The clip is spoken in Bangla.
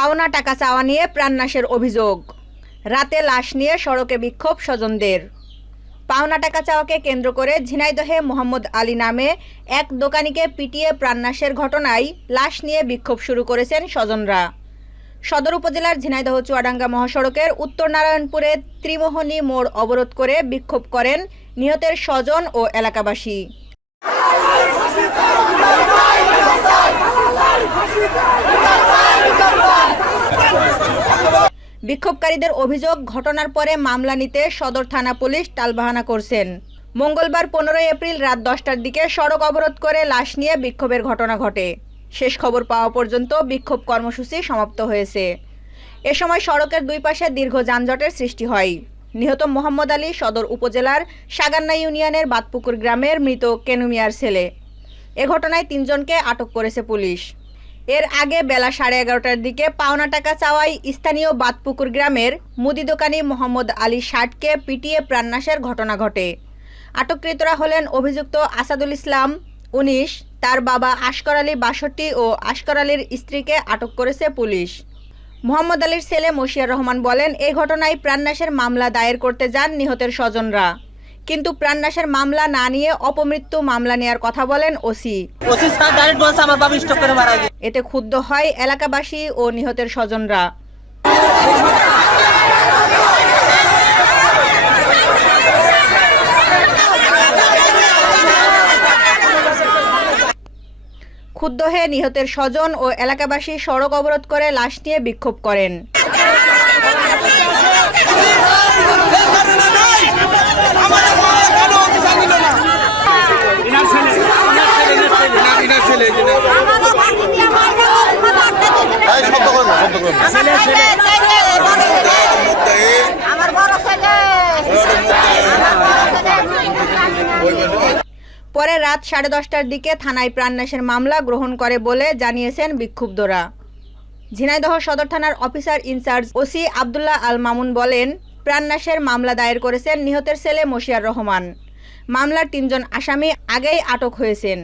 পাওনা টাকা চাওয়া নিয়ে প্রাণনাশের অভিযোগ। রাতে লাশ নিয়ে সড়কে বিক্ষোভ স্বজনদের। পাওনা টাকা চাওয়াকে কেন্দ্র করে ঝিনাইদহে মোহাম্মদ আলী নামে এক দোকানিকে পিটিয়ে প্রাণনাশের ঘটনায় লাশ নিয়ে বিক্ষোভ শুরু করেছেন স্বজনরা। সদর উপজেলার ঝিনাইদহ চুয়াডাঙ্গা মহাসড়কের উত্তর নারায়ণপুরে ত্রিমোহনী মোড় অবরোধ করে বিক্ষোভ করেন নিহতের স্বজন ও এলাকাবাসী। বিক্ষোভকারীদের অভিযোগ, ঘটনার পরে মামলা নিতে সদর থানা পুলিশ টালবাহানা করছেন। মঙ্গলবার 15 এপ্রিল রাত 10টার দিকে সড়ক অবরোধ করে লাশ নিয়ে বিক্ষোভের ঘটনা ঘটে। শেষ খবর পাওয়া পর্যন্ত বিক্ষোভ কর্মসূচি সমাপ্ত হয়েছে। এ সময় সড়কের দুই পাশে দীর্ঘ যানজটের সৃষ্টি হয়। নিহত মোহাম্মদ আলী সদর উপজেলার সাগান্না ইউনিয়নের বাতপুকুর গ্রামের মৃত কেনু মিয়ার ছেলে। এ ঘটনায় 3 জনকে আটক করেছে পুলিশ। এর আগে বেলা 11:30টার দিকে পাওনা টাকা চাওয়ায় স্থানীয় বাতপুকুর গ্রামের মুদি দোকানি মোহাম্মদ আলী ষাটকে পিটিয়ে প্রাণনাশের ঘটনা ঘটে। আটককৃতরা হলেন অভিযুক্ত আসাদুল ইসলাম 19, তার বাবা আশকর আলী 62 ও আশকর আলীর স্ত্রীকে আটক করেছে পুলিশ। মোহাম্মদ আলীর ছেলে মশিয়ার রহমান বলেন, এই ঘটনায় প্রাণনাশের মামলা দায়ের করতে যান নিহতের স্বজনরা, কিন্তু প্রাণনাশের মামলা না নিয়ে অপমৃত্যু মামলা নেওয়ার কথা বলেন ওসি। এতে ক্ষুব্ধ হয় এলাকাবাসী ও নিহতের স্বজনরা। ক্ষুব্ধ হয়ে নিহতের স্বজন ও এলাকাবাসী সড়ক অবরোধ করে লাশ নিয়ে বিক্ষোভ করেন। পরে রাত 10:30টার দিকে থানায় প্রাণনাশের মামলা গ্রহণ করে বলে জানিয়েছেন বিক্ষুব্ধরা। ঝিনাইদহ সদর থানার officer in charge OC Abdullah Al Mamun বলেন, প্রাণনাশের মামলা দায়ের করেছেন নিহতের ছেলে মশিয়ার রহমান। মামলার 3 জন আসামি আগেই আটক হয়েছেন।